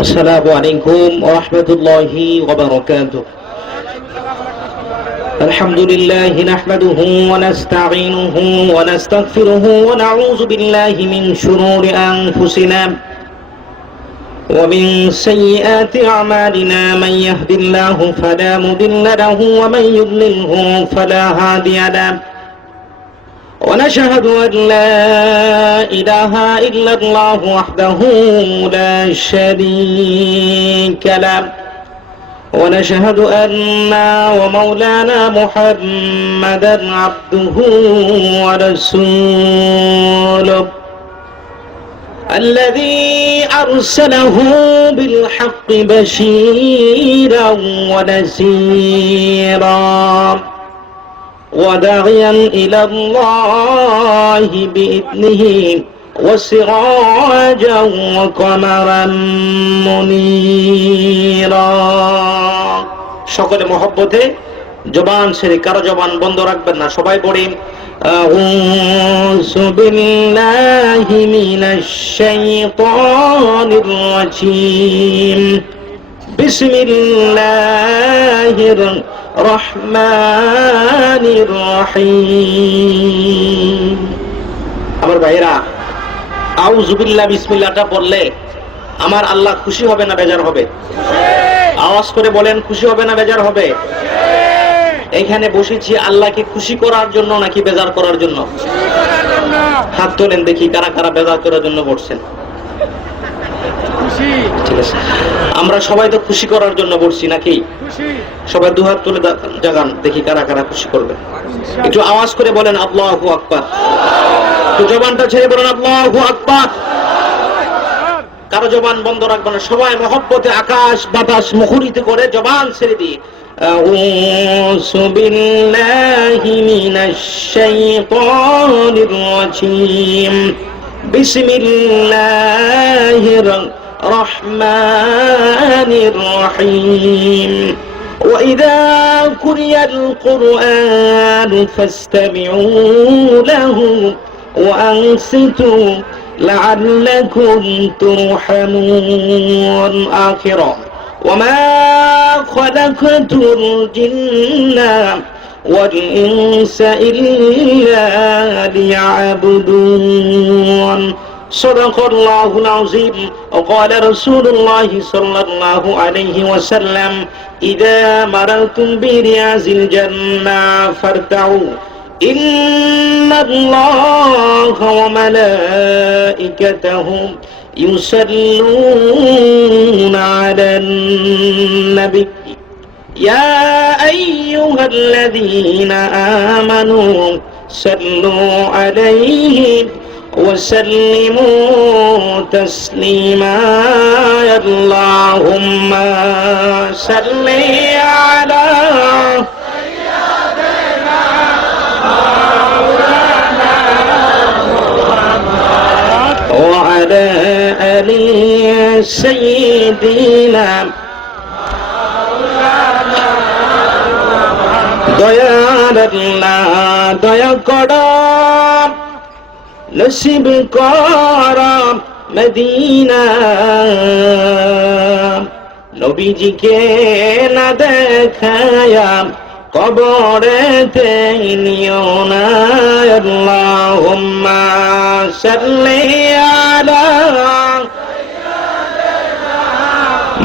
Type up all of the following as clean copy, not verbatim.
السلام عليكم ورحمة الله وبركاته. الحمد لله نحمده ونستعينه ونستغفره ونعوذ بالله من شرور أنفسنا ومن سيئات أعمالنا. من يهد الله فلا مضل له ومن يضلله فلا هادي له. ونشهد أن لا إله إلا الله وحده لا شريك له. ونشهد أن ومولانا محمدا عبده ورسوله الذي أرسله بالحق بشيرا ونذيرا وداعيا إلى الله بإذنه وسراجا وقمرا منيرا. সকলে মহব্বতে জবান ছেড়ে কারো জবান বন্ধ রাখবেন না, সবাই পড়ি আউযু বিল্লাহি মিনাশ শাইতানির রাজীম বিসমিল্লাহির রহমানির রহিম। আমার ভাইরা, আউযু বিল্লাহ বিসমিল্লাহটা পড়লে আমার আল্লাহ খুশি হবে না বেজার হবে? আওয়াজ করে বলেন, খুশি হবে না বেজার হবে? এখানে বসেছি আল্লাহকে খুশি করার জন্য নাকি বেজার করার জন্য? হাত তোলেন দেখি কারা কারা বেজার করার জন্য বসছেন। ঠিক আছে, আমরা সবাই তো খুশি করার জন্য বসছি নাকি? সবাই দুহাত তুলে জাগান দেখি কারা কারা খুশি করবে। একটু আওয়াজ করে বলেন আল্লাহু আকবার। একটু জবানটা ছেড়ে বলেন আল্লাহু আকবার। কারো জবান বন্ধ রাখবে না, সবাই মহব্বতে আকাশ বাতাস মুখরিত করে জবান ছেড়ে দিয়ে আউযু বিল্লাহি মিনাশ শাইতানির রাজীম বিসমিল্লাহির রহমানির রহিম। وإذا قرئ القرآن فاستمعوا له وأنصتوا لعلكم ترحمون. آخرا وما خلقت الجن والإنس إلا ليعبدون. صدق الله العظيم. وقال رسول الله صلى الله عليه وسلم إذا مررتم برياض الجنة فارتعوا إن الله وملائكته يصلون على النبي يا أيها الذين آمنوا صلوا عليه وسلموا تسليما. اللهم صل على وعلى آل سيدنا দয়ার আল্লাহ দয়া করো নসিব করো মদিনা। নবীজিকে না দেখায়া কবরেতে নিও না। আল্লাহুম্মা সাল্লি আলা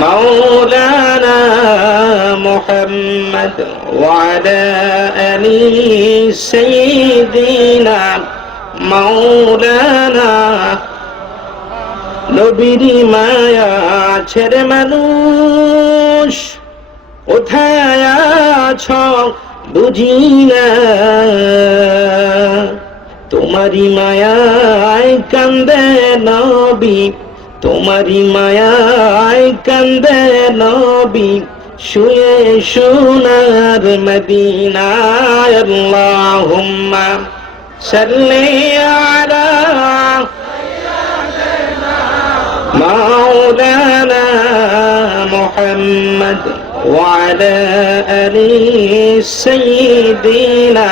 মাওলানা মুহাম্মদ ওয়া আলা আলি সাইয়্যিদিনা মাওলানা। নবীর মায়া ছেড়ে মানুষ কোথায় আছো বুঝি না। তোমারি মায়ায় কান্দে নবী, তোমারি মায়ায় কান্দে নবী শুয়ে সোনার মদিনায়। আল্লাহুম্মা সাল্লি আলা মাওলানা মুহাম্মদ ওয়া আলা আলি সাইয়্যিদিনা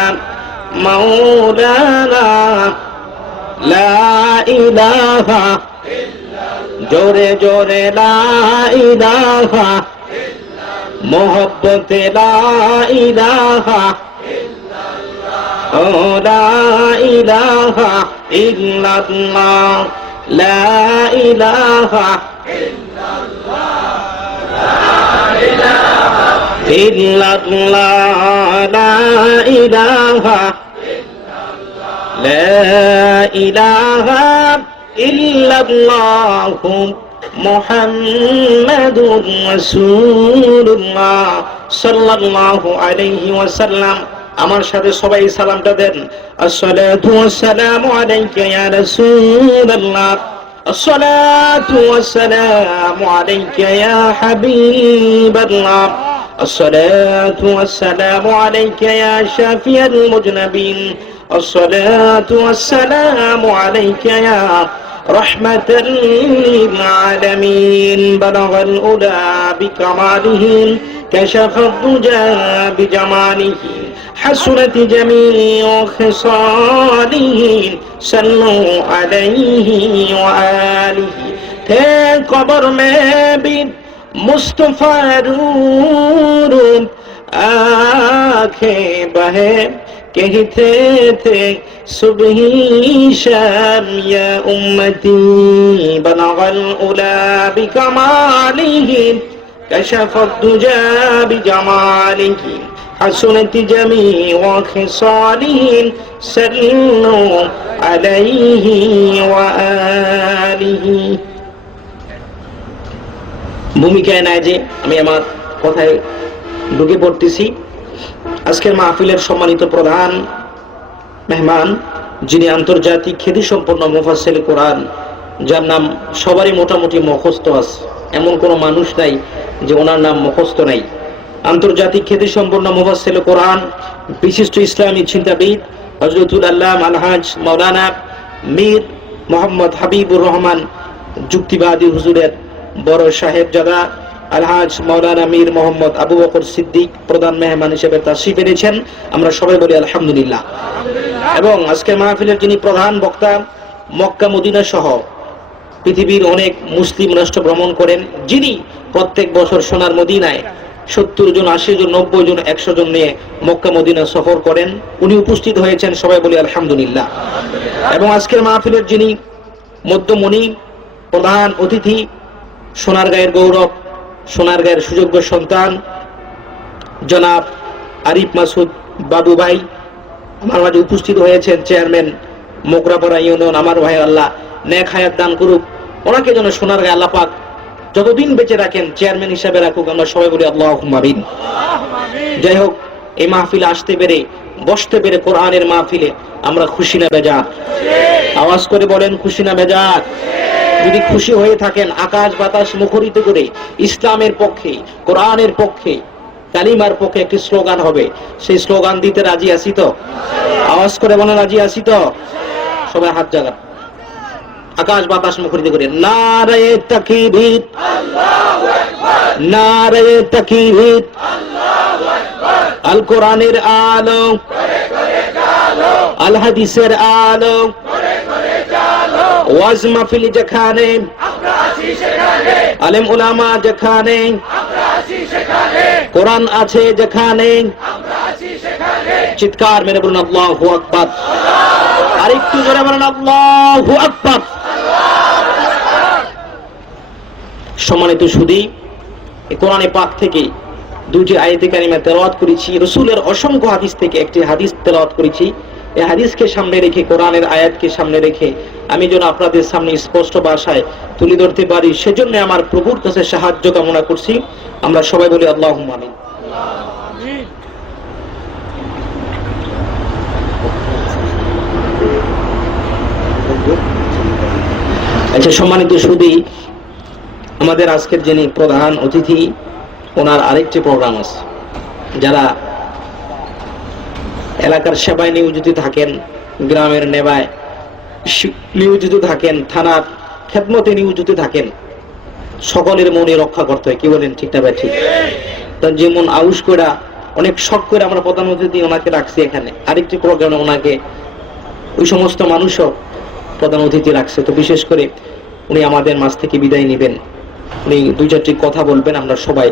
মাওলানা। লা ইলাহা জোরে জোরে লা ইলাহা মোহব্বতে লা ইলাহা ও লা ইলাহা ইল্লাল্লাহ লা ইলাহা ইল্লাল্লাহ লা ইলাহা লা ইলাহা ইল্লাল্লাহু মুহাম্মাদুর রাসূলুল্লাহ সাল্লাল্লাহু আলাইহি ওয়াসাল্লাম। আমার সাথে সবাই সালামটা দেন। আসসালাতু ওয়াসসালামু আলাইকা ইয়া রাসূলুল্লাহ, আসসালাতু ওয়াসসালামু আলাইকা ইয়া হাবিবাল্লাহ, আসসালাতু ওয়াসসালামু আলাইকা ইয়া শাফিয়াল মুজনাবিন, আসসালাতু ওয়াসসালামু আলাইকা ইয়া রাহমাতাল লিল আলামিন। বালাগাল উলা বিকামালিহি কাশাফাদ দুজা বিজামালিহি حسنت جميع خصاله صلوا عليه وآله تھے قبر میں بھی مصطفیٰ نور آنکھیں بہے کہتے تھے صبح شام یا امتی بلغ العلا بکمالہ کشف الدجى بجمالہ حسنت جميع خصاله صلوا عليه وآله। ভূমিকায় নাই যে আমি আমার কথায় ঢুকে পড়তেছি। আজকের মাহফিলের সম্মানিত প্রধান মেহমান, যিনি আন্তর্জাতিক খ্যাতি সম্পন্ন মুফাসসির কোরআন, যার নাম সবারই মোটামুটি মুখস্থ আছে, এমন কোনো মানুষ নাই যে ওনার নাম মুখস্থ নাই। আন্তর্জাতিক খ্যাতি সম্পন্ন মুফাসসির কোরআন, বিশিষ্ট ইসলামী চিন্তাবিদ হযরতুল আল্লামা আলহাজ মাওলানা মীর মোহাম্মদ হাবিবুর রহমান যুক্তিবাদী হুজুরের বড় সাহেবজাদা আলহাজ মাওলানা মীর মোহাম্মদ আবু বকর সিদ্দিক প্রধান মেহমান হিসেবে তাশরীফ এনেছেন। আমরা সবাই বলি আলহামদুলিল্লাহ। এবং আজকের মাহফিলের যিনি প্রধান বক্তা, মক্কা মদিনা সহ পৃথিবীর অনেক মুসলিম রাষ্ট্র ভ্রমণ করেন, যিনি প্রত্যেক বছর সোনার মদিনায় 70 জন, 80 জন, 90 জন, 100 জন নিয়ে মক্কা মদিনা সফর করেন, উনি উপস্থিত হয়েছেন। সবাই বলি আলহামদুলিল্লাহ। এবং আজকের মাহফিলের যিনি মধ্যমণি, প্রধান অতিথি, সোনারগাঁয়ের গৌরব, সোনারগাঁয়ের সুযোগ্য সন্তান জনাব আরিফ মাসুদ বাবু ভাই আমার মাঝে উপস্থিত হয়েছেন। চেয়ারম্যান মোগরাপাড়া ইউনিয়ন, আমার ভাই, আল্লাহ নেক হায়াত দান করুক, ওনাকে যেন সোনারগাঁয়ে আল্লাহ পাক যতদিন বেঁচে রাখেন চেয়ারম্যান হিসাবে রাখুক। আমরা সবাই বলি আল্লাহুম্মা আমিন। যাই হোক, এই মাহফিলে আসতে পেরে, বসতে পেরে, কোরআনের মাহফিলে আমরা খুশি না বেজার? আওয়াজ করে বলেন, খুশি না বেজার? যদি খুশি হয়ে থাকেন, আকাশ বাতাস মুখরিত করে ইসলামের পক্ষে, কোরআনের পক্ষে, কালিমার পক্ষে একটি স্লোগান হবে। সেই স্লোগান দিতে রাজি আছি তো? আওয়াজ করে বলেন, রাজি আছি তো? সবাই হাত জাগান, আকাশ বাতাস মুখরিত করে নারায়ে তাকবীর, আল্লাহু আকবার, নারায়ে তাকবীর, আল্লাহু আকবার। আল কোরআনের আলো করে করে জালো, আল হাদিসের আলো করে করে জালো। ওয়াজ মাহফিল যেখানে আমরা আছি সেখানে, আলেম উলামা যেখানে আমরা আছি সেখানে, কোরআন আছে যেখানে আমরা আছি সেখানে। চিৎকার মেরে বলুন আল্লাহু আকবার। আরেকটু জোরে বলুন আল্লাহু আকবার। সম্মানিত সুধী, কোরআনে পাক থেকে দুটি আয়াতে কারিমা তেলাওয়াত করেছি, রাসূলের অসংখ্য হাদিস থেকে একটি হাদিস তেলাওয়াত করেছি। এই হাদিসকে সামনে রেখে, কোরআনের আয়াতকে সামনে রেখে আমি যেন আপনাদের সামনে স্পষ্ট ভাষায় তুলে ধরতে পারি, সেজন্য আমার প্রভুর কাছে সাহায্য কামনা করছি। আমরা সবাই বলি আল্লাহুম্মা আমিন। আচ্ছা, সম্মানিত সুধী, আমাদের আজকের যিনি প্রধান অতিথি, ওনার আরেকটি প্রোগ্রাম আছে। যারা এলাকার সেবায় নিয়োজিত থাকেন, গ্রামের নেবায় নিয়োজিত থাকেন, থানার খেদমতে নিয়োজিত থাকেন, সকলের মনে রক্ষা করতে হয়। কি বলেন, ঠিক না ভাই? ঠিক। তো যেমন আউশ করে অনেক শখ করে আমরা প্রধান অতিথি ওনাকে রাখছি এখানে, আরেকটি প্রোগ্রামে ওনাকে ওই সমস্ত মানুষও প্রধান অতিথি রাখছে। তো বিশেষ করে উনি আমাদের মাঝ থেকে বিদায় নেবেন। উনি দুই চারটি কথা বলবেন, আমরা সবাই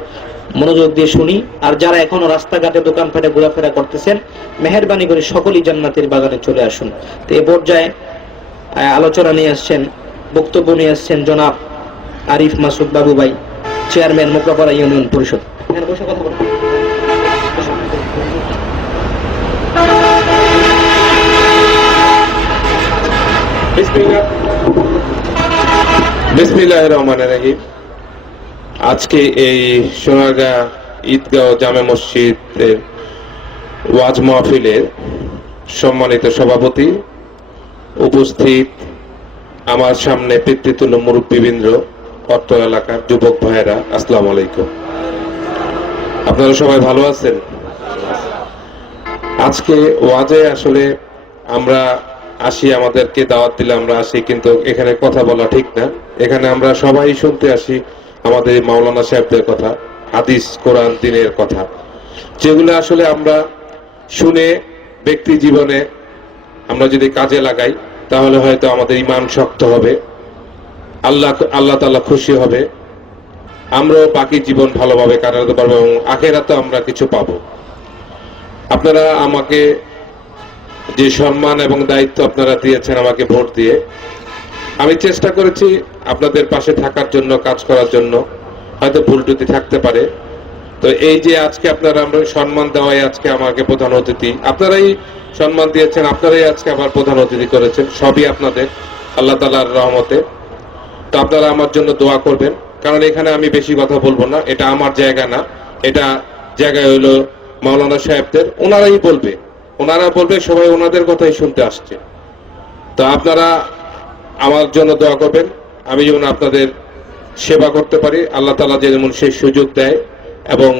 মনোযোগ দিয়ে শুনি। আর যারা এখনো রাস্তাঘাটে দোকানপাটে ঘোরাফেরা করতেছেন, মেহেরবানি করে সকলেই জান্নাতের বাগানে চলে আসুন। তো এ পর্যায়ে আলোচনা নিয়ে আসছেন, বক্তব্য নিয়ে আসছেন জনাব আরিফ মাসুদ বাবু ভাই, চেয়ারম্যান মোকাপাড়া ইউনিয়ন পরিষদ। এখানে বসে কথা বলুন। বিসমিল্লাহির রহমানির রহিম। আজকে এই সোনারগাঁ ঈদগাঁও জামে মসজিদের ওয়াজ মাহফিলের সম্মানিত সভাপতি, উপস্থিত আমার সামনে পিতৃতুল্য মুরব্বীবৃন্দ, অত্র এলাকার যুবক ভাইয়েরা, আসসালামু আলাইকুম। আপনারা সবাই ভালো আছেন? আজকে ওয়াজে আসলে আমরা আসি, আমাদেরকে দাওয়াত দিলে আমরা আসি, কিন্তু এখানে কথা বলা ঠিক না। এখানে আমরা সবাই শুনতে আসি আমাদের মাওলানা সাহেবদের কথা, হাদিস, কোরআন, দ্বীনের কথা, যেগুলো আসলে আমরা শুনে ব্যক্তি জীবনে আমরা যদি কাজে লাগাই তাহলে হয়তো আমাদের ঈমান শক্ত হবে, আল্লাহ তাআলা খুশি হবে, আমরাও বাকি জীবন ভালোভাবে কাটাতে পারবো এবং আখিরাতে আমরা কিছু পাবো। আপনারা আমাকে যে সম্মান এবং দায়িত্ব আপনারা দিয়েছেন আমাকে ভোট দিয়ে, আমি চেষ্টা করেছি আপনাদের পাশে থাকার জন্য, কাজ করার জন্য। হয়তো ভুল ত্রুটি থাকতে পারে। তো এই যে আজকে আপনারা আমরা সম্মান দেওয়াই আজকে আমাকে প্রধান অতিথি, আপনারাই সম্মান দিয়েছেন, আপনারাই আজকে আমার প্রধান অতিথি করেছেন, সবই আপনাদের আল্লাহ তাআলার রহমতে। তো আপনারা আমার জন্য দোয়া করবেন, কারণ এখানে আমি বেশি কথা বলবো না, এটা আমার জায়গা না, এটা জায়গায় হলো মাওলানা সাহেবদের, ওনারাই বলবে, ওনারা বলবে, সবাই ওনাদের কথাই শুনতে আসছে। তো আপনারা আমার জন্য দোয়া করবেন, আমি যেমন আপনাদের সেবা করতে পারি, আল্লাহ তাআলা যেমন সেই সুযোগ দেয় এবং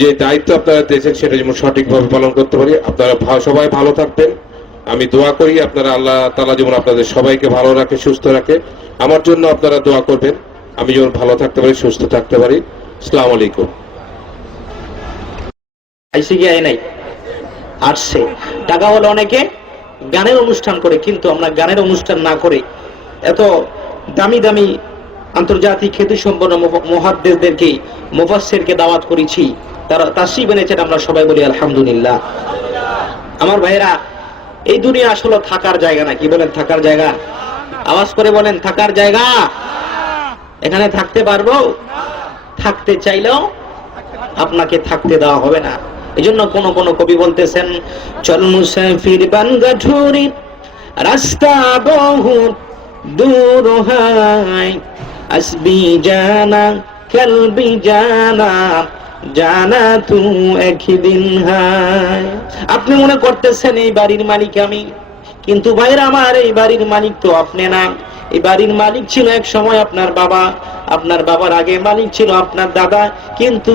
যে দায়িত্ব আপনারা দিয়েছেন সেটা যেমন সঠিকভাবে পালন করতে পারি। আপনারা সবাই ভালো থাকবেন, আমি দোয়া করি আপনারা, আল্লাহ তাআলা যেমন আপনাদের সবাইকে ভালো রাখে, সুস্থ রাখে। আমার জন্য আপনারা দোয়া করবেন, আমি যেমন ভালো থাকতে পারি, সুস্থ থাকতে পারি। আসসালামু আলাইকুম। আইসি কি আয় নাই? আসছে। টাকা হলো অনেকে গানের অনুষ্ঠান করে, কিন্তু আমরা গানের অনুষ্ঠান না করে এত দামি দামি আন্তর্জাতিক খ্যাতি সম্পন্ন মুহাদ্দিসদেরকে, মুফাসসিরকে দাওয়াত করেছি, তারা তাশরীফ এনেছেন, আমরা সবাই বলি আলহামদুলিল্লাহ। আমার ভাইরা, এই দুনিয়া আসলে থাকার জায়গা না। কি বলেন, থাকার জায়গা? আওয়াজ করে বলেন, থাকার জায়গা? এখানে থাকতে পারবো? থাকতে চাইলেও আপনাকে থাকতে দেওয়া হবে না। এই জন্য কোন কোন কবি বলতেছেন, চল মুসাফির বানগাঠুরি, রাস্তা বহু দূর হয়, আসবি জানা কালবি জানা, জানা তু একদিন হয়। আপনি মনে করতেছেন এই বাড়ির মালিক আমি, কিন্তু ভাইরা আমার, এই বাড়ির মালিক তো আপনি না। এই বাড়ির মালিক ছিল এক সময় আপনার বাবা, আপনার বাবার আগে মালিক ছিল আপনার দাদা। কিন্তু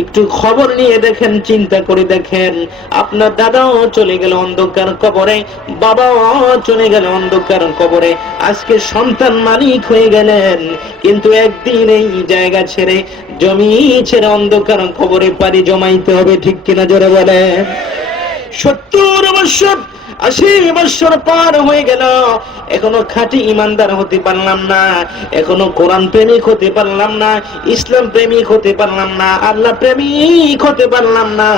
একটু খবর নিয়ে দেখেন, চিন্তা করে দেখেন, আপনার দাদাও চলে গেল অন্ধকার কবরে, বাবাও চলে গেল অন্ধকার কবরে, আজকে সন্তান মালিক হয়ে গেলেন, কিন্তু একদিন এই জায়গা ছেড়ে, জমি ছেড়ে অন্ধকার কবরে পাড়ি জমাইতে হবে। ঠিক কিনা জোরে বলেন? 70 বছর 80 বছর পার হয়ে গেল, এখনো খাঁটি ইমানদার হতে পারলাম না, এখনো কোরআন প্রেমিক হতে পারলাম না, ইসলাম প্রেমিক হতে পারলাম না, আল্লাহ প্রেমিক হতে পারলাম না,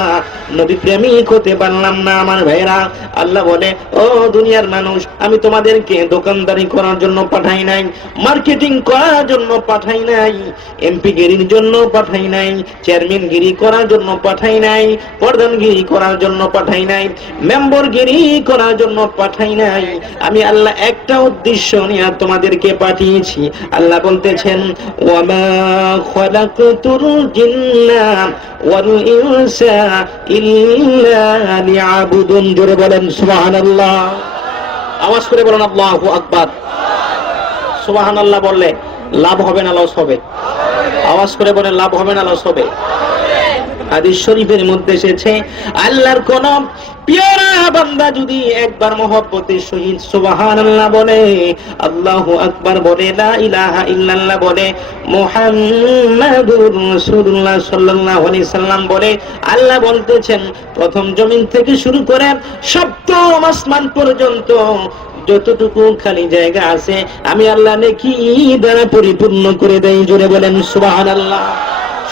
নবী প্রেমিক হতে পারলাম না। আমার ভাইরা, আল্লাহ বলে, ও দুনিয়ার মানুষ, আমি তোমাদেরকে দোকানদারি করার জন্য পাঠাই নাই, মার্কেটিং করার জন্য পাঠাই নাই, এমপি গিরির জন্য পাঠাই নাই, চেয়ারম্যান গিরি করার জন্য পাঠাই নাই, প্রধানগিরি করার জন্য পাঠাই নাই, মেম্বার গিরি করার জন্য পাঠাই নাই। আমি আল্লাহ একটা উদ্দেশ্য নিয়ে তোমাদেরকে পাঠিয়েছি। আল্লাহ বলতেছেন, ওয়ামা খালাকতুল জিন্না ওয়াল ইনসা ইল্লা লিয়াবুদুন। জোরে বলেন সুবহানাল্লাহ। আওয়াজ করে বলেন আল্লাহু আকবার। সুবহানাল্লাহ বললে লাভ হবে না লস হবে? আওয়াজ করে বলেন, লাভ হবে না লস হবে? হাদিস শরীফের মধ্যে এসেছে, আল্লাহর কোন পিয়ারা বান্দা যদি একবার মহব্বতের সহিত সুবহানাল্লাহ বলে, আল্লাহু আকবার বলে, লা ইলাহা ইল্লাল্লাহ বলে, মুহাম্মাদুর রাসূলুল্লাহ সাল্লাল্লাহু আলাইহি সাল্লাম বলে, আল্লাহ বলতেছেন, প্রথম জমিন থেকে শুরু করে সপ্তম আসমান পর্যন্ত যতটুকু খালি জায়গা আছে আমি আল্লাহ নেকি দ্বারা পরিপূর্ণ করে দেই। জোরে বলেন সুবহানাল্লাহ।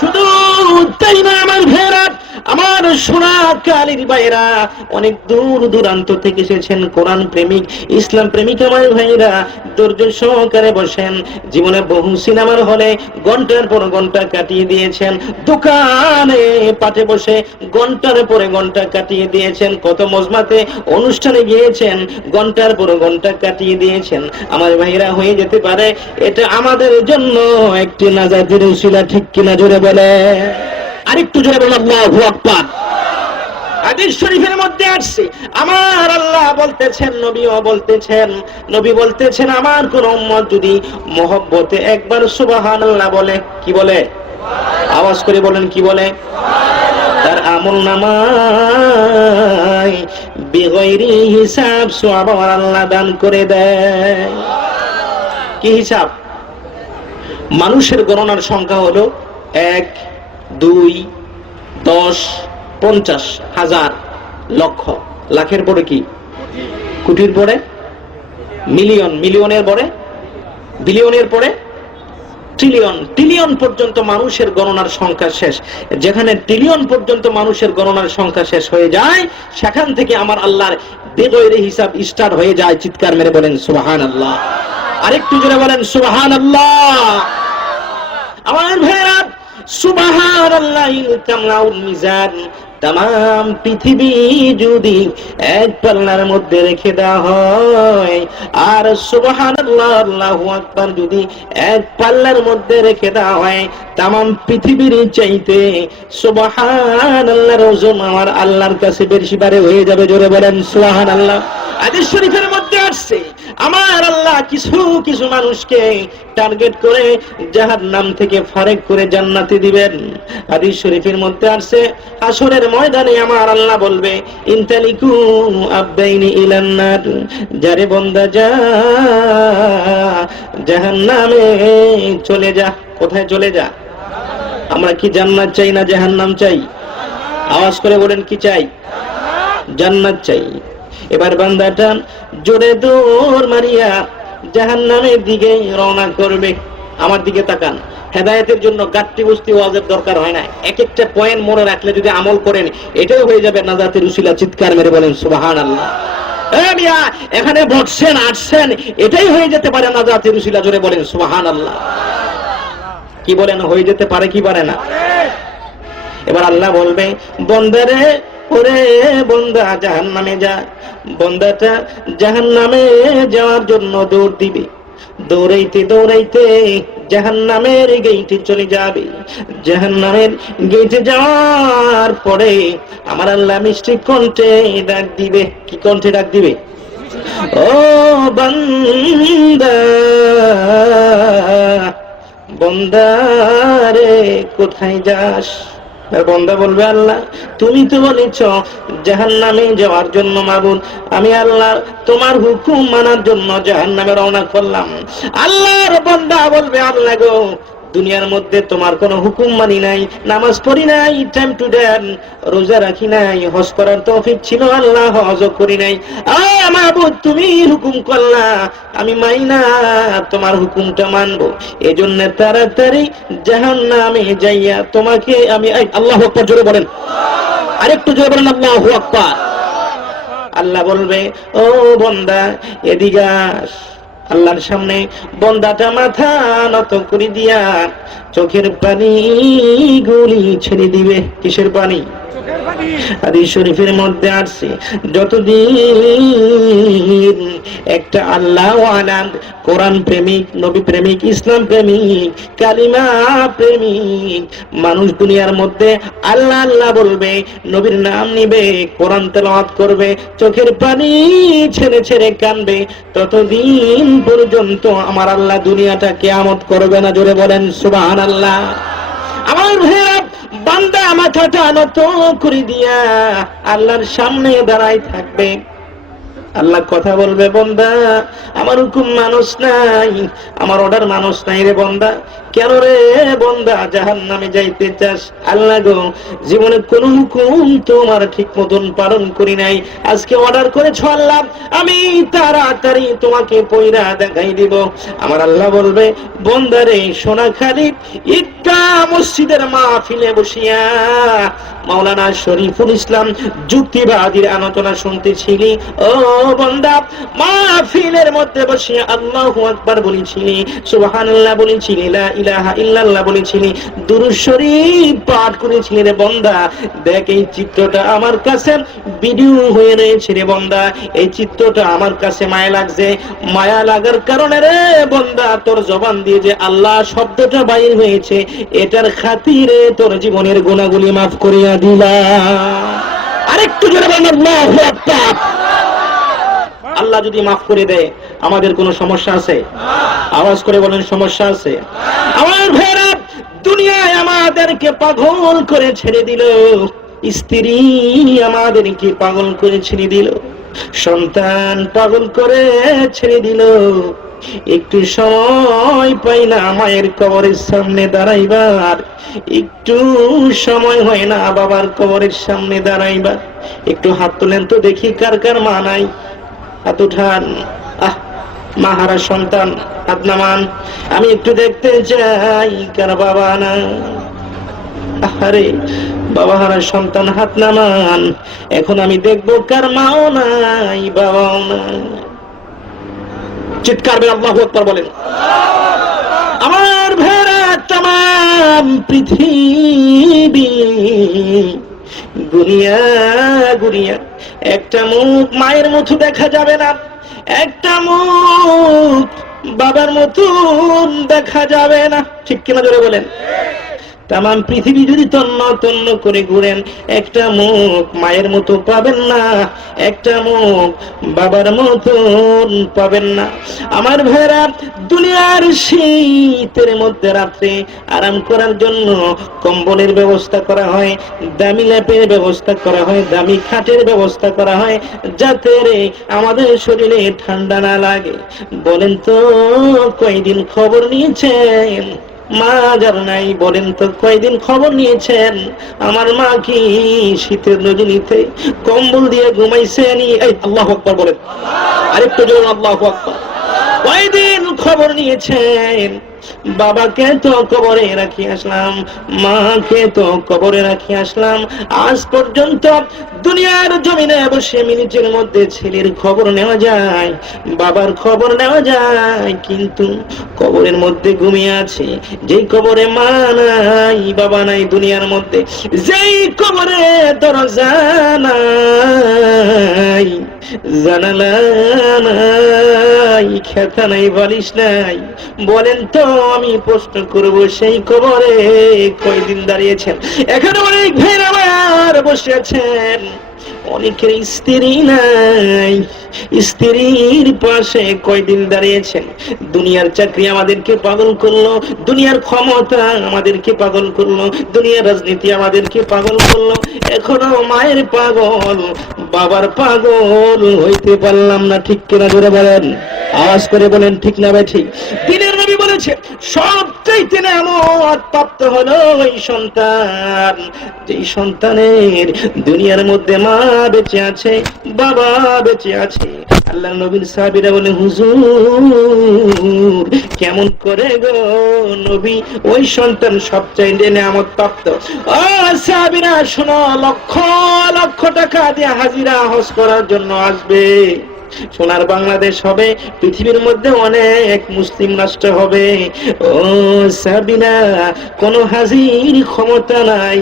শুধু তাই না আমার ভাইরা, আমার সোনা কালীর ভাইরা, অনেক দূর দূরান্ত থেকে এসেছেন কোরআন প্রেমিক, ইসলাম প্রেমিক আমার ভাইরা, ধৈর্য সহকারে বসেন। জীবনে বহু সিনেমার হলে ঘন্টার পর ঘন্টা কাটিয়ে দিয়েছেন, দোকানে পাটে বসে ঘন্টার পরে ঘন্টা কাটিয়ে দিয়েছেন, কত মজমাতে অনুষ্ঠানে গিয়েছেন, ঘন্টার পর ঘন্টা কাটিয়ে দিয়েছেন। আমার ভাইরা, হয়ে যেতে পারে এটা আমাদের জন্য একটি নাজাতের উসিলা, ঠিক কিনা জোরে বলে? আরেকটু জোরে বলেন আল্লাহু আকবার। হাদিস শরীফের মধ্যে আসছে আমার আল্লাহ বলতেছেন, নবীও বলতেছেন, নবী বলতেছেন আমার কোন উম্মত যদি মহব্বতে একবার সুবহানাল্লাহ বলে, কি বলে? আওয়াজ করে বলেন, কি বলে? তার আমলনামায় বিগয়রি হিসাব সওয়াব আল্লাহ দান করে দেয়। কি হিসাব? মানুষের গণনার সংখ্যা হলো 1, 2, 10, 50, 1000, লক্ষ, লাখের পরে কি কোটির পরে মিলিয়ন, মিলিয়নের পরে বিলিয়নের পরে ট্রিলিয়ন, ট্রিলিয়ন পর্যন্ত মানুষের গণনার সংখ্যা শেষ। যেখানে ট্রিলিয়ন পর্যন্ত মানুষের গণনার সংখ্যা শেষ হয়ে যায়, সেখান থেকে আমার আল্লাহর বেগৈরে হিসাব স্টার্ট হয়ে যায়। চিৎকার মেরে বলেন সুবহানাল্লাহ। আরেকটু জোরে বলেন সুবহানাল্লাহ। আমার ভাইরা, সুবহানাল্লাহিল কামলাউল মিজান, তাম পৃথিবী যদি এক পাল্লার মধ্যে রেখে দেওয়া হয়, আর সুবহানাল্লাহ আল্লাহু আকবার যদি এক পাল্লার মধ্যে রেখে দেওয়া হয়, তাম পৃথিবীর চাইতে সুবহানাল্লাহর ওজন আমার আল্লাহর কাছে বেশি বারে হয়ে যাবে। জোরে বলেন সুবহানাল্লাহ। হাদিস শরীফের মধ্যে আসছে আমার আল্লাহ কিছু কিছু মানুষকে টার্গেট করে জাহান্নাম থেকে ফারেক করে জান্নাতে দিবেন। হাদিস শরীফের মধ্যে আসছে হাসরের ময়দানে আমার আল্লাহ বলবে, ইনতালিকু আবদাইনি ইলান নার, যারে বান্দা যা জাহান্নামে চলে যা। কোথায় চলে যা? আমরা কি জান্নাত চাই না জাহান্নাম চাই? আওয়াজ করে বলেন, কি চাই? জান্নাত চাই। এবার বান্দাটা জোরে দৌড় মারিয়া জাহান্নামের দিকে রওনা করবে। আমার দিকে তাকান। হেদায়েতের জন্য গাট্টি বস্তি ওয়াজের দরকার হয় না, এক একটা পয়েন্ট মনে রাখলে যদি আমল করেন, এটাই হয়ে যাবে নাজাতের উসিলা। চিৎকার মেরে বলেন সুবহানাল্লাহ। এখানে বসছেন আসছেন, এটাই হয়ে যেতে পারে নাজাতের উসিলা। জোরে বলেন সুবহানাল্লাহ। কি বলেন, হয়ে যেতে পারে কি পারে না? এবার আল্লাহ বলবে, বন্দারে, ওরে বন্দা জাহান্নামে যা। বন্দাটা জাহান্নামে যাওয়ার জন্য দৌড় দিবে, দৌড়াইতে দৌড়াইতে জাহান্নামের গেইটে চলে যাবে। জাহান্নামের গেইটে যাওয়ার পরে আমার আল্লাহ মিষ্টি কণ্ঠে ডাক দিবে। কি কণ্ঠে ডাক দিবে? ও বান্দা, বন্দারে কোথায় যাস? বন্দা বলবে, আল্লাহ তুমি তো বলেছ জাহান্নামে যাওয়ার জন্য, মাবুদ আমি আল্লাহ তোমার হুকুম মানার জন্য জাহান্নামে রওনা করলাম। আল্লাহর বান্দা বলবে, আল্লাহ গো, দুনিয়ার মধ্যে তোমার কোনো হুকুম মানি নাই, নামাজ পড়ি নাই টাইম টু টাইম, রোজা রাখি নাই, হজ করার তৌফিক ছিল আল্লাহ, হজও করি নাই। মাবুদ তুমি হুকুম করলা, আমি মানি না, তোমার হুকুমটা মানবো। এজন্য তাড়াতাড়ি জাহান্নামে যাইয়া তোমাকে আমি। আল্লাহু আকবার জোরে বলেন, আরেকটু জোরে বলেন আল্লাহু আকবার। আল্লাহ বলবে, ও বান্দা এদিকে আস। আল্লাহর সামনে বন্দাটা মাথা নত করে দিয়া চোখের পানি গুলি ছেড়ে দিবে। কিসের পানি? হাদিস শরীফের মধ্যে আসছে, যতদিন একটা আল্লাহ ওয়ালা কোরআন প্রেমিক, নবী প্রেমিক, ইসলাম প্রেমিক, কালিমা প্রেমিক মানুষ দুনিয়ার মধ্যে আল্লাহ আল্লাহ বলবে, নবীর নাম নিবে, কোরআন তেলাওয়াত করবে, চোখের পানি ছেড়ে ছেড়ে কাঁদবে, ততদিন পর্যন্ত আমার আল্লাহ দুনিয়াটা কিয়ামত করবে না। জোরে বলেন সুবহানাল্লাহ। আমার ভাইরা, বান্দা মাথাটা নত করে দিয়া আল্লাহর সামনে দাঁড়াই থাকবে। আল্লাহ কথা বলবে, বান্দা আমার হুকুম মানুষ নাই, আমার অর্ডার মানুষ নাই রে বান্দা, কেন রে বান্দা জাহান্নামে যাইতে চাস? আল্লাহ গো, জীবনে কোন হুকুম তোমার ঠিক মতন পালন করি নাই, আজকে অর্ডার করেছো আল্লাহ, আমি তাড়াতাড়ি তোমাকে পয়রা দেখাই দিব। আমার আল্লাহ বলবে, বান্দারে সোনাখালী ঈদগা মসজিদের মাহফিলে বসিয়া মাওলানা শরীফুল ইসলাম যুক্তিবাদীর আলোচনা শুনতেছিলি। ও বান্দা, মাহফিলের মধ্যে বসিয়া আল্লাহু আকবার বলেছিলি, সুবহানাল্লাহ বলেছিলি, লা ইলাহা ইল্লাল্লাহ বলেছিলি, দুরূদ শরীফ পাঠ করেছিলি রে বান্দা। দেখ এই চিত্রটা আমার কাছে ভিডিও হয়ে রয়েছে রে বান্দা, এই চিত্রটা আমার কাছে মায়া লাগছে। মায়া লাগার কারণে রে বান্দা তোর জবান দিয়ে যে আল্লাহ শব্দটা বাইর হয়েছে, এটার খাতিরে তোর জীবনের গুনাহগুলি মাফ করিয়া দিলাম। আরেকটু জোরে বলেন আল্লাহু আকবার। আল্লাহ যদি মাফ করে দেয় আমাদের কোনো সমস্যা আছে? আওয়াজ করে বলেন, সমস্যা আছে? আমার ভাইরা, দুনিয়ায় আমাদেরকে পাগল করে ছেড়ে দিল, স্ত্রী আমাদেরকে পাগল করে ছেড়ে দিল, সন্তান পাগল করে ছেড়ে দিল, একটু সময় পাই না মায়ের কবরের সামনে দাঁড়াইবার, একটু সময় হয় না বাবার কবরের সামনে দাঁড়াইবার। একটু হাত তোলেন তো দেখি কার কার মা নাই, হাত উঠান। মা হারা সন্তান, হাত নামান, আমি একটু দেখতে চাই কার বাবা না। আরে বাবা হারা সন্তান, হাত নামান, এখন আমি দেখবো কার মাও নাই বাবাও নাই। চিৎকার করে আল্লাহু আকবার বলেন। আমার ভাইরা, তাম পৃথিবী গুনিয়া গুনিয়া একটা মুখ মায়ের মতো দেখা যাবে না, একটা মুখ বাবার মতন দেখা যাবে না, ঠিক কিনা জোরে বলেন? তাম পৃথিবী যদি তন্ন তন্ন করে ঘুরেন, একটা মুখ মায়ের মতো পাবেন না, একটা মুখ বাবার মতন পাবেন না। আমার ভাইরা, দুনিয়ার শীতের মধ্যে রাত্রে আরাম করার জন্য কম্বলের ব্যবস্থা করা হয়, দামি ল্যাপের ব্যবস্থা করা হয়, দামি খাটের ব্যবস্থা করা হয়, যাতে রে আমাদের শরীরে ঠান্ডা না লাগে। বলেন তো কয়দিন খবর নিয়েছেন? মা যার নাই, বলেন তো কয়দিন খবর নিয়েছেন আমার মা কি শীতের রজনীতে কম্বল দিয়ে ঘুমাইছেন? এই আল্লাহু আকবার বলেন, আরেকটু জোরে আল্লাহু আকবার। কয়দিন খবর নিয়েছেন? বাবাকে তো কবরে রাখি আসলাম, মাকে তো কবরে রাখি আসলাম, আজ পর্যন্ত দুনিয়ার জমিনে বসে মিনিটের মধ্যে ছেলের খবর নেওয়া যায়, বাবার খবর নেওয়া যায়, কিন্তু কবরের মধ্যে ঘুমিয়ে আছে। যেই কবরে মা নাই বাবা নাই দুনিয়ার মধ্যে, যেই কবরে দরজা নাই, জানালা নাই, খেতা নাই, বালিশ নাই, বলেন তো আমি প্রশ্ন করব সেই কবরে কয়দিন দাঁড়িয়েছেন? এখানে অনেক ভাইরা আমার বসে আছেন, অনেকের স্ত্রী নাই, স্ত্রীর পাশে কয়দিন দাঁড়িয়েছেন? দুনিয়ার চাকরি আমাদেরকে পাগল করলো, দুনিয়ার ক্ষমতা আমাদেরকে পাগল করলো, দুনিয়ার রাজনীতি আমাদেরকে পাগল করলো, এখনো মায়ের পাগল বাবার পাগল হইতে পারলাম না, ঠিক কিনা জোরে বলেন, আওয়াজ করে বলেন, ঠিক না ভাই ঠিক? দিনের নবী বলেছে সবচাইতে নেয়ামত প্রাপ্ত হলো ওই সন্তান, যেই সন্তানের দুনিয়ার মধ্যে মা বেঁচে আছে, বাবা বেঁচে আছে। আল্লাহ নবীর সাহাবীরা বলে, হুজুর কেমন করে গো নবী, ওই সন্তান সবচাইতে নেয়ামত প্রাপ্ত। ও সাহাবীরা শোনো, লক্ষ লক্ষ টাকা দিয়ে হাজিরা হজ করার জন্য আসবে, সোনার বাংলাদেশ হবে, পৃথিবীর মধ্যে অনেক মুসলিম রাষ্ট্র হবে। ও সাবিনা, কোন হাজির ক্ষমতা নাই,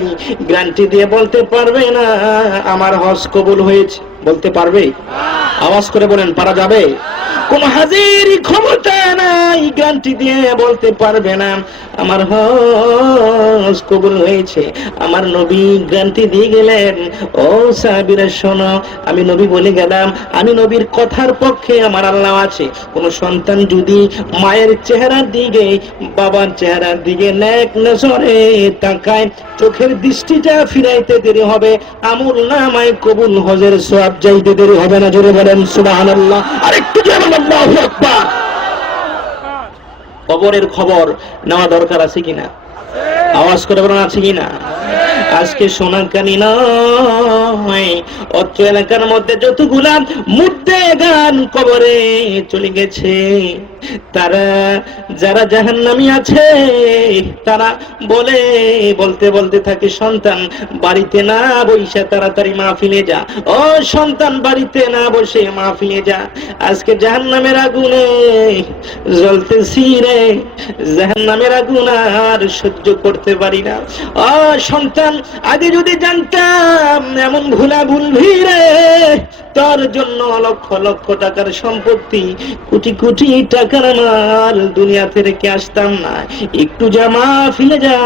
গ্যারান্টি দিয়ে বলতে পারবে না আমার হজ কবুল হয়েছে, বলতে পারবে? আওয়াজ করে বলেন, পারা যাবে? কোন হাজির ক্ষমতা নাই, গ্যারান্টি দিয়ে বলতে পারবে না আমার হজ কবুল হয়েছে। আমার নবী গ্যারান্টি দিয়ে গেলেন। ও সাহাবীরা শোনো, আমি নবী বলে গেলাম, আমি নবীর কথার পক্ষে আমার আল্লাহ আছে। কোন সন্তান যদি মায়ের চেহারার দিকে বাবার চেহারার দিকে নেক নজরে তাকায়, চোখের দৃষ্টিটা ফিরাইতে দেরি হবে, আমল নামায় কবুল হজের সওয়াব যাইতে দেরি হবে না, জোরে বলেন সুবহানাল্লাহ। আরেকটু জোরে বলেন আল্লাহু আকবার। কবরের খবর নেওয়া দরকার আছে কিনা? আওয়াজ করে বলুন আছে কিনা? আজকে সোনাকানি নয়, অত্র এলাকার মধ্যে যতগুলা মুর্দে গান কবরে চলে গেছে, তারা যারা জাহান্নামী আছে তারা বলতে বলতে থাকে, সন্তান বাড়িতে না বসে তাড়াতাড়ি মাহফিলে যা, ও সন্তান বাড়িতে না বসে মাহফিলে যা, আজকে জাহান্নামের আগুনে জ্বলতেছি রে, জাহান্নামের আগুন আর সহ্য করতে পারি না। ও সন্তান, আগে যদি জানতাম এমন ভুলা ভুলবি রে, তোর জন্য লক্ষ লক্ষ টাকার সম্পত্তি, কোটি কোটি টাকার মাল দুনিয়াতে রেখে আসতাম না। একটু জামা ফিলে যা,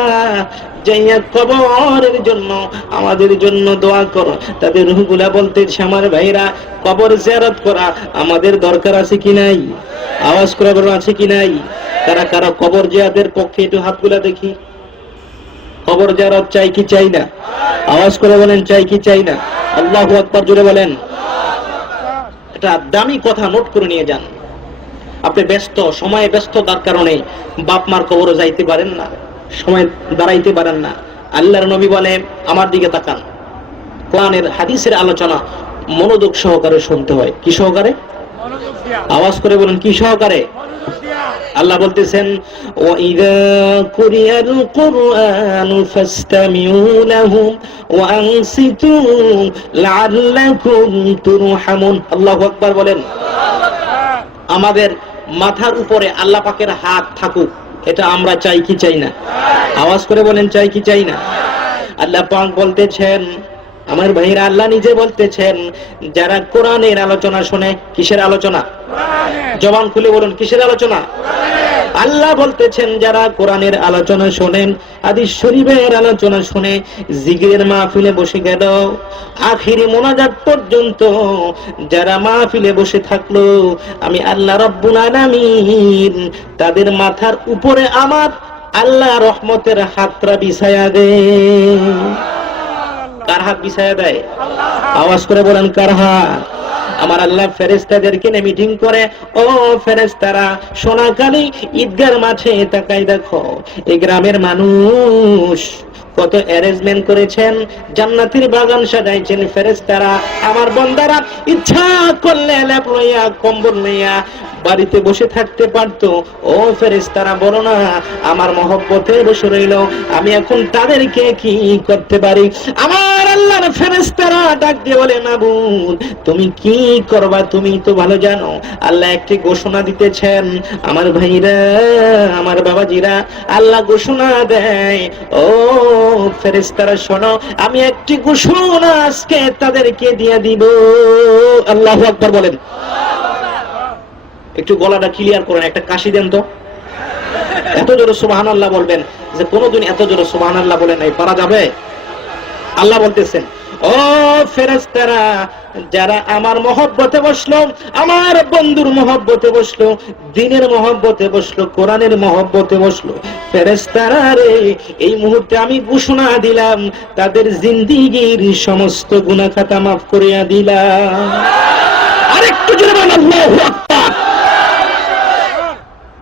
যাইয়া কবরের জন্য আমাদের জন্য দোয়া করো। তাদের রূহগুলা বলতেছে, আমার ভাইরা, কবর জিয়ারত করা আমাদের দরকার আছে কি নাই? আওয়াজ করে বলো আছে কি নাই? কারা কারা কবর জিয়ারতের পক্ষে একটু হাতগুলা দেখি। কবর জিয়ারত চাই কি চাই না? আওয়াজ করে বলেন চাই কি চাই না? আল্লাহু আকবার জোরে বলেন। এটা দামি কথা, নোট করে নিয়ে যান। আপনি ব্যস্ত, সময়ে ব্যস্ততার কারণে বাপ মার কবরে যাইতে পারেন না, সময় দাঁড়াইতে পারেন না। আল্লাহর নবী বলে, আমার দিকে তাকান, কোরআনের হাদিসের আলোচনা মনোযোগ সহকারে শুনতে হয়। কি সহকারে? আওয়াজ করে বলেন কি সহকারে? আল্লাহ বলতেছেন, ওয়াইদা কুরিয়াল কুরআনু ফাসতামিউ লাহু ওয়া আনসিতু লাআল্লাকুম তুরহামুন। আল্লাহু আকবার বলেন। আমাদের মাথার উপরে আল্লাহ পাকের হাত থাকুক, এটা আমরা চাই কি চাই না? আওয়াজ করে বলেন চাই কি চাই না? আল্লাহ পাক বলতেছেন, আমার ভাইরা, আল্লাহ নিজে বলতেছেন, যারা কোরআনের আলোচনা শুনে। কিসের আলোচনা? জবান খুলে বলুন কিসের আলোচনা? আল্লাহ বলতেছেন, যারা কোরআনের আলোচনা শোনেন, হাদিস শরীফের আলোচনা শুনে, জিকিরের মাহফিলে বসে গেল, আখিরি মোনাজাত পর্যন্ত যারা মাহফিলে বসে থাকলো, আমি আল্লাহ রাব্বুল আলামিন তাদের মাথার উপরে আমার আল্লাহ রহমতের হাতটা বিছায়া দেয়। কার হাত বিছায়া দেয়? আওয়াজ করে বলেন কার হাত? আমার আল্লাহ ফেরেশতাদেরকে নিয়ে মিটিং করে, ও ফেরেশতারা, সোনাকালী ঈদগার মাঠে তাকাই দেখো, এই গ্রামের মানুষ কত অ্যারেঞ্জমেন্ট করেছেন, জান্নাতের বাগান সাজাইছেন। ফেরেশতারা, আমার বান্দারা ইচ্ছা করলে লেপ লইয়া কম্বল লইয়া বাড়িতে বসে থাকতে পারতো। ও ফেরেশতারা, বলো না, আমার মহব্বতে বসে রইল, আমি এখন তাদেরকে কি করতে পারি? আমার আল্লাহর ফেরেশতারা ডাক দিয়ে বলে, মাবুদ তুমি কি করবা তুমি তো ভালো জানো। আল্লাহ একটি ঘোষণা দিতেছেন, আমার ভাইরা, আমার বাবাজিরা, আল্লাহ ঘোষণা দেয়, ও ফেরেশতারা শোনো, আমি একটি ঘোষণা আজকে তাদেরকে দিয়ে দিব। আল্লাহু আকবার বলেন। একটু গলাটা ক্লিয়ার করেন, একটা কাশি দেন তো। এত জোরে সুবহানাল্লাহ বলবেন যে কোনদিন এত জোরে সুবহানাল্লাহ বলে নাই, পারা যাবে? আল্লাহ বলতেছেন, ও ফেরেশতারা, যারা আমার মহব্বতে বসলো, আমার বন্ধুর মহব্বতে বসলো, দ্বীনের মহব্বতে বসলো, কোরআনের মহব্বতে বসলো, ফেরেশতারা রে, এই মুহূর্তে আমি ঘোষণা দিলাম, তাদের জিন্দেগীর সমস্ত গুনাহ খাতা মাফ করিয়া দিলাম। আরেকটু জোরে বলেন আল্লাহু আকবার।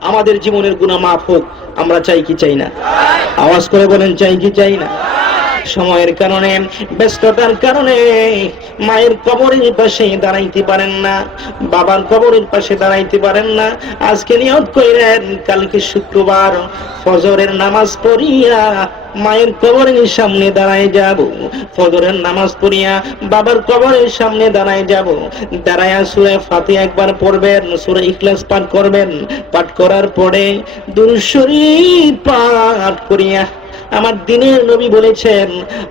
আমাদের জীবনের গুনাহ মাফ হোক, আমরা চাই কি চাই না? আওয়াজ করে বলেন চাই কি চাই না? সময়ের কারণে, ব্যস্ততার কারণে মায়ের কবরের পাশে দাঁড়াইতে পারেন না, বাবার কবরের পাশে দাঁড়াইতে পারেন না। আজকে নিয়ত কইরেন, কালকে শুক্রবার ফজরের নামাজ পড়িয়া মায়ের কবরের সামনে দাঁড়ায় যাব, ফজরের নামাজ পড়িয়া বাবার কবরের সামনে দাঁড়ায় যাব, দাঁড়ায়া সূরা ফাতিহা একবার পড়বেন, সূরা ইখলাস পাঠ করবেন, পাঠ করার পরে দুরূদ শরীফ পাঠ করিয়া, আমার দ্বীনের নবী বলেছেন,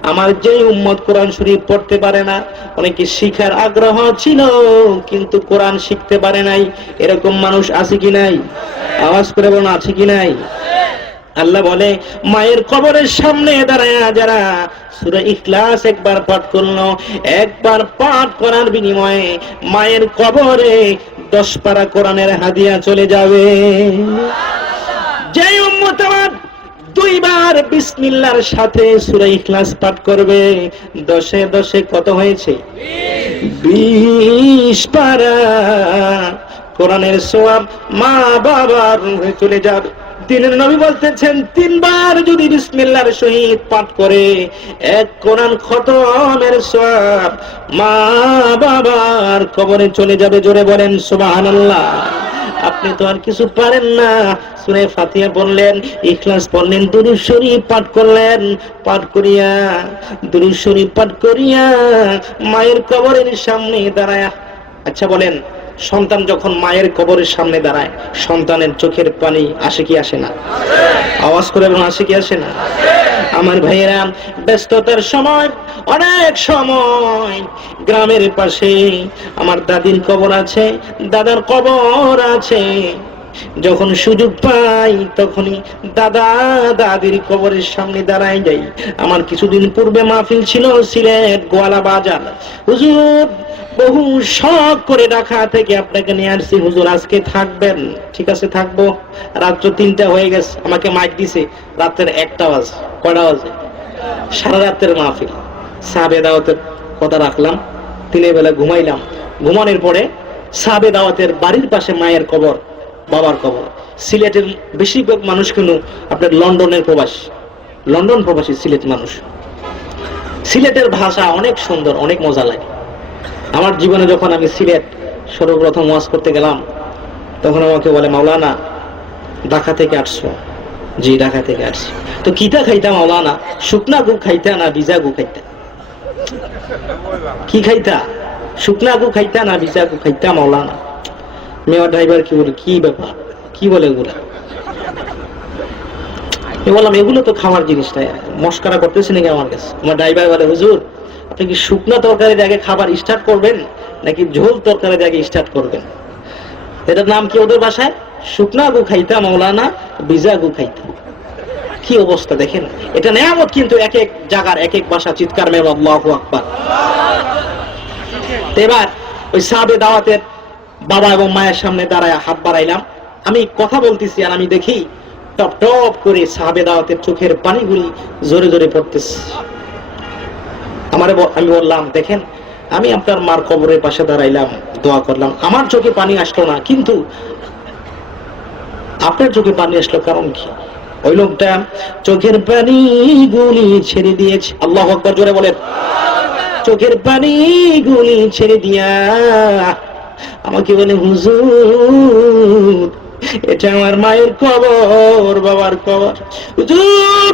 আমার যে উম্মত কোরআন শরীফ পড়তে পারে না, অনেকে শিখার আগ্রহ ছিল কিন্তু কোরআন শিখতে পারে নাই, এরকম মানুষ আছে কি নাই? আওয়াজ করে বলুন আছে কি নাই? আল্লাহ বলে, মায়ের কবরের সামনে দাঁড়ায় যারা সূরা ইখলাস একবার পাঠ করলো, একবার পাঠ করার বিনিময়ে মায়ের কবরে 10 পারা কোরআনের হাদিয়া চলে যাবে। যে উম্মত আমার 2 বার বিসমিল্লাহর সাথে সূরা ইখলাস পাঠ করবে, 10 এ 10 কত হয়েছে? 20 পারা কোরআনের সওয়াব মা বাবার রূহে চলে যাবে। তিনের নবী বলতেছেন 3 বার যদি বিসমিল্লাহর সহিত পাঠ করে 1 কোরআন খতমের সওয়াব মা বাবার কবরে চলে যাবে। জোরে বলেন সুবহানাল্লাহ। আপনি তো আর কিছু পারেন না, সূরা ফাতিহা পড়লেন, ইখলাস পড়লেন, দুরূদ শরীফ পাঠ করলেন, পাঠ করিয়া দুরূদ শরীফ পাঠ করিয়া মায়ের কবরের সামনে দাঁড়ায়া, আচ্ছা বলেন, সন্তান যখন মায়ের কবরের সামনে দাঁড়ায় সন্তানের চোখের পানি আসে কি আসে না? আওয়াজ করে বলুন, আসে কি আসে না? আমার ভাইয়েরা, ব্যস্ততার সময়, অনেক সময় গ্রামের পাশে আমার দাদির কবর আছে, দাদার কবর আছে, যখন সুযোগ পাই তখনই দাদা দাদির কবরের সামনে দাঁড়াই যাই। আমার কিছুদিন পূর্বে মাহফিল ছিল সিলেট গোয়ালা বাজার। হুজুর, বহু শখ করে ঢাকা থেকে আপনাকে নিয়ে আসছি, হুজুর আজকে থাকবেন? ঠিক আছে থাকবো। রাত্র 3টা হয়ে গেছে, আমাকে মাইক দিছে রাতের 1টা বাজে। কয়টা বাজে? সারা রাতের মাহফিল, সাহাবে দাওয়াতের কথা রাখলাম, দিনের বেলা ঘুমাইলাম। ঘুমানোর পরে সাহাবে দাওয়াতের বাড়ির পাশে মায়ের কবর, বাবার কবর। সিলেটের বেশিরভাগ মানুষ কিন্তু আপনার লন্ডনের প্রবাসী, লন্ডন প্রবাসী সিলেট মানুষ। সিলেটের ভাষা অনেক সুন্দর, অনেক মজা লাগে। আমার জীবনে যখন আমি সিলেট সর্বপ্রথম ওয়াজ করতে গেলাম তখন আমাকে বলে, মাওলানা ঢাকা থেকে আসছো? জি ঢাকা থেকে আসছি। তো কিটা খাইতা মাওলানা? শুকনা গু খাইতা না ভিজা গু খাইতা? কি খাইতা? শুকনা গু খাইতা না ভিজা গু খাইতা মাওলানা? মেয়র ড্রাইভার কি বলে, কি ব্যাপার, কি বলে এগুলা? বললাম এগুলো তো খাওয়ার জিনিস নাই, মস্কারা করতেছে নাকি আমার কাছে? আমার ড্রাইভার বলে, হুজুর আপনি কি শুকনা তরকারি আগে খাবার স্টার্ট করবেন নাকি ঝোল তরকারি আগে স্টার্ট করবেন? এটার নাম কি ওদের ভাষায়? শুকনা গু খাইতা মাওলানা, ভিজা গু খাইতা। কি অবস্থা দেখেন। এটা নেয়ামত, কিন্তু এক এক জায়গার এক এক ভাষা চিৎকার মেরে আল্লাহু আকবার। এবার ওই সাহাবে দাওয়াতের বাবা এবং মায়ের সামনে দাঁড়ায় হাত বাড়াইলাম, আমি কথা বলতেছি আর আমি দেখি টপ টপ করে সাহাবে দাওয়াতের চোখের পানিগুলি জোরে জোরে পড়তেছে। আমি বললাম, দেখেন আমি আপনার মার কবরের পাশে দাঁড়াইলাম, দোয়া করলাম, আমার চোখে পানি আসলো না, কিন্তু আপনার চোখে পানি আসলো কারণ কি? ওই লোকটা চোখের পানি গুলি ছেড়ে দিয়েছে। আল্লাহু আকবার, জোরে বলেন। চোখের পানি গুলি ছেড়ে দিয়া আমাকে বলে, হুজুর এটা আমার মায়ের কবর, বাবার কবর। হুজুর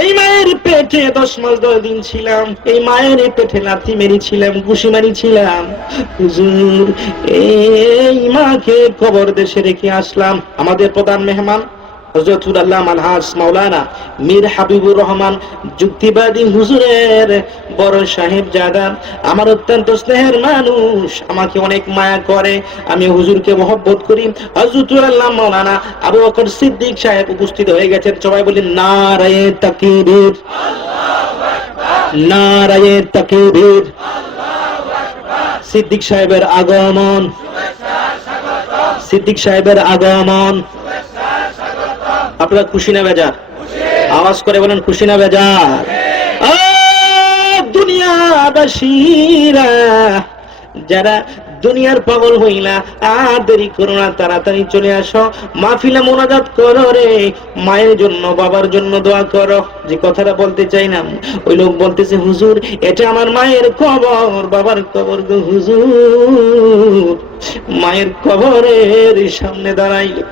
এই মায়ের পেটে 10 মাস 10 দিন ছিলাম, এই মায়ের পেটে লাথি মেরেছিলাম, ঘুষি মারিছিলাম। হুজুর এই মাকে কবর দেশে রেখে আসলাম। আমাদের প্রধান মেহমান হযরতুল আল্লামা আলহাজ মাওলানা মীর হাবিবুর রহমান যুক্তিবাদী হুজুরের বড় সাহেবজাদা, আমার অত্যন্ত স্নেহের মানুষ, আমাকে অনেক মায়া করে, আমি হুজুরকে মহব্বত করি। হযরতুল আল্লামা মাওলানা আবু বকর সিদ্দিক সাহেব উপস্থিত হয়ে গেছেন। সবাই বলেন নারায়ে তাকবীর, আল্লাহু আকবার, নারায়ে তাকবীর, আল্লাহু আকবার। সিদ্দিক সাহেবের আগমন, শুভেচ্ছা স্বাগতম, সিদ্দিক সাহেবের আগমন। আপনারা খুশি না বেজার? আওয়াজ করে বলেন, খুশি না বেজার? দুনিয়াবাসীরা যারা দুনিয়ার পাগল হইলা আর দেরি করো না, তাড়াতাড়ি চলে আসো, মাহফিলে মোনাজাত করো রে, মায়ের জন্য বাবার জন্য দোয়া করো। যে কথাটা বলতে চাইলাম, ওই লোক বলতেছে, হুজুর এটা আমার মায়ের কবর, বাবার কবর গো হুজুর। মায়ের কবরের সামনে দাঁড়াইলে,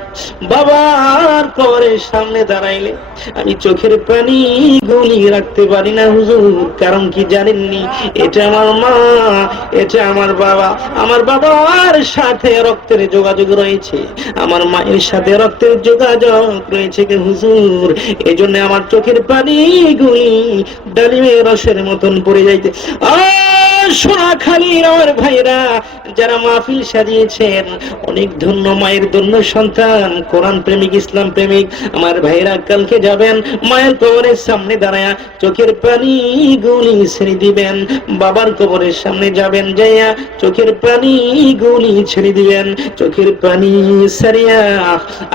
বাবার কবরের সামনে দাঁড়াইলে আমি চোখের পানি গুলি রাখতে পারি না হুজুর। কারণ কি জানেননি? এটা আমার মা, এটা আমার বাবা। আমার বাবার সাথে রক্তের যোগাযোগ রয়েছে, আমার মায়ের সাথে রক্তের যোগাযোগ রয়েছে কে হুজুর। এই জন্য আমার চোখের পানি গুলি ডালিমের রসের মতন পড়ে যাইতে। সোনাখালীর আমার ভাইরা যারা মাহফিল সাজিয়েছেন, অনেক ধন্য মায়ের ধন্য সন্তান, কোরআন প্রেমিক, ইসলাম প্রেমিক আমার ভাইরা কালকে যাবেন মায়ের কবরের সামনে দাঁড়ায়া চোখের পানি গুলি ছেড়ে দিবেন, বাবার কবরের সামনে যাবেন, যাইয়া চোখের পানি গুলি ছেড়ে দিবেন। চোখের পানি সারিয়া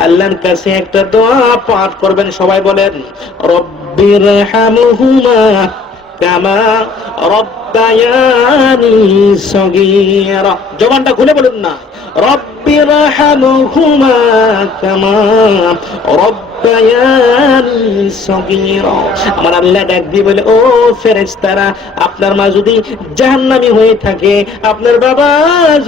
আল্লাহর কাছে একটা দোয়া পাঠ করবেন। সবাই বলেন, রব্বির হামহুমা কামা রব্বায়ানি সগীরা। জবানটা খুলে বলুন না, রব্বির হামহুমা কামা রাব্বায়ানি সগীরা। আমার আল্লাহ ডাক দিয়ে বলে, ও ফেরেশতারা, আপনার মা যদি জাহান্নামী হয়ে থাকে, আপনার বাবা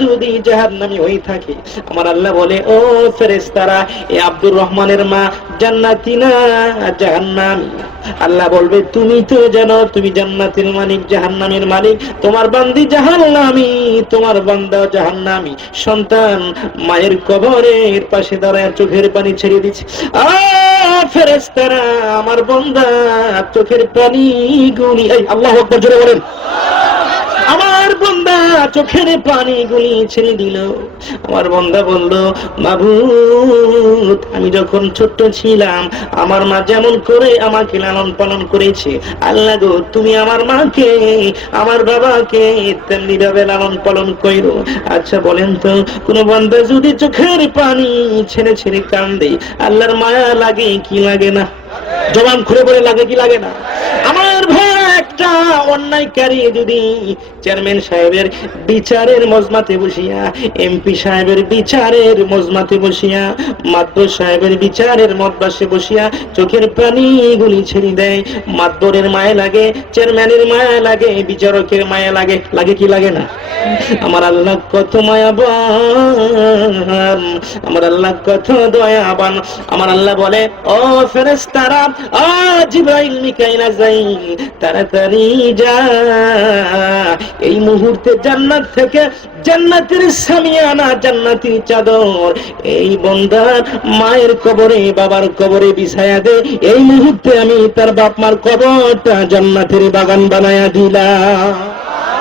যদি জাহান্নামী হয়ে থাকে, আমার আল্লাহ বলে, ও ফেরেশতারা, এই আব্দুর রহমানের মা জান্নাতি না জাহান্নামী? আল্লাহ বলবে, তুমি তো জানো তুমি জান্নাতের মালিক জাহান্নামের মালিক, তোমার বান্দি জাহান্নামী, তোমার বান্দা জাহান্নামী। সন্তান মায়ের কবরের পাশে দাঁড়ায় চোখের পানি ছেড়ে দিচ্ছে, ফেরেশতারা, আমার বান্দা চোখের পানি গুলি, আল্লাহু আকবার জোরে বলেন, আমার বান্দা চোখের পানি গুলি ছেড়ে দিল। আমার বান্দা বলল, মাবুদ, আমি যখন ছোট্ট ছিলাম আমার মা যেমন করে আমাকে লালন পালন করেছে, আল্লাহ গো তুমি আমার মাকে আমার বাবাকে তেমনি ভাবে লালন পালন করো। আচ্ছা বলেন তো, কোন বান্দা যদি চোখের পানি ছেড়ে ছেড়ে কান্দে, আল্লাহর মায়া লাগে কি লাগে না? জবান খুলে বলে, লাগে কি লাগে না? আমার ভাই, একটা অন্যায়কারী যদি চেয়ারম্যান সাহেবের বিচারের মজমাতে বসিয়া, এমপি সাহেবের বিচারের মজমাতে বসিয়া, মাতবর সাহেবের বিচারের মজবাসে বসিয়া চোখের পানি গুলি ছেড়ে দেয়, মাতবরের মায়া লাগে, চেয়ারম্যানের মায়া লাগে, বিচারকের মায়া লাগে, লাগে কি লাগে না? আমার আল্লাহ কত মায়াবান, আমার আল্লাহ কত দয়াবান। আমার আল্লাহ বলে, ও ফেরেশতারা, জিবরাইল মিকাইল আজরাইল, তাড়াতাড়ি যা, এই মুহূর্তে জান্নাত থেকে জান্নাতের সামিয়ানা, জান্নাতের চাদর এই বান্দার মায়ের কবরে বাবার কবরে বিছায়া দে। এই মুহূর্তে আমি তার বাপ মার কবরটা জান্নাতের বাগান বানায়া দিলাম।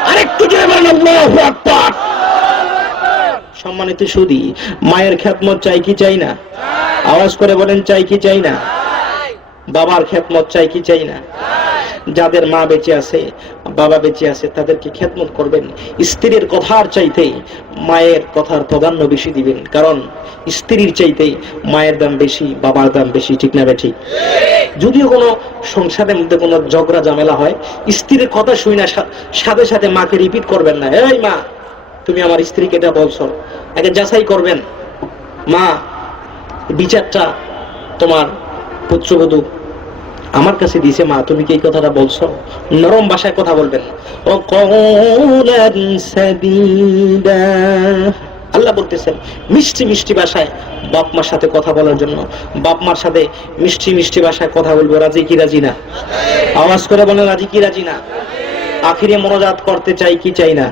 আরেকটু জোরে বলেন আল্লাহু আকবার। সম্মানিত সুধী, মায়ের খেদমত চাই কি চাই না? আওয়াজ করে বলেন, চাই কি চাই না? বাবার খেদমত চাই কি চাই না? যাদের মা বেঁচে আছে, বাবা বেঁচে আছে, তাদেরকে খেদমত করবেন। স্ত্রীর কথার চাইতে মায়ের কথার প্রাধান্য বেশি দিবেন, কারণ স্ত্রীর চাইতে মায়ের দাম বেশি, বাবার দাম বেশি, ঠিক না বেঠিক? যদিও কোনো সংসারের মধ্যে কোনো ঝগড়া ঝামেলা হয়, স্ত্রীর কথা শুই না সাথে সাথে মাকে রিপিট করবেন না, এই মা তুমি আমার স্ত্রীকে এটা বলছো, আগে যাচাই করবেন, মা বিচারটা তোমার পুত্রবধূ আমার কাছে দিয়েছে, মা তুমি কি এই কথাটা বলছো? নরম ভাষায় কথা বলবেন। ও কওলান সাদীদা, আল্লাহ বলতেছেন মিষ্টি মিষ্টি ভাষায় বাপ মার সাথে কথা বলার জন্য। বাপ মার সাথে মিষ্টি মিষ্টি ভাষায় কথা বলবো, রাজি কি রাজি না? আওয়াজ করে বলেন, রাজি কি রাজি না? আখিরে মোনাজাত করতে চাই কি চাই না?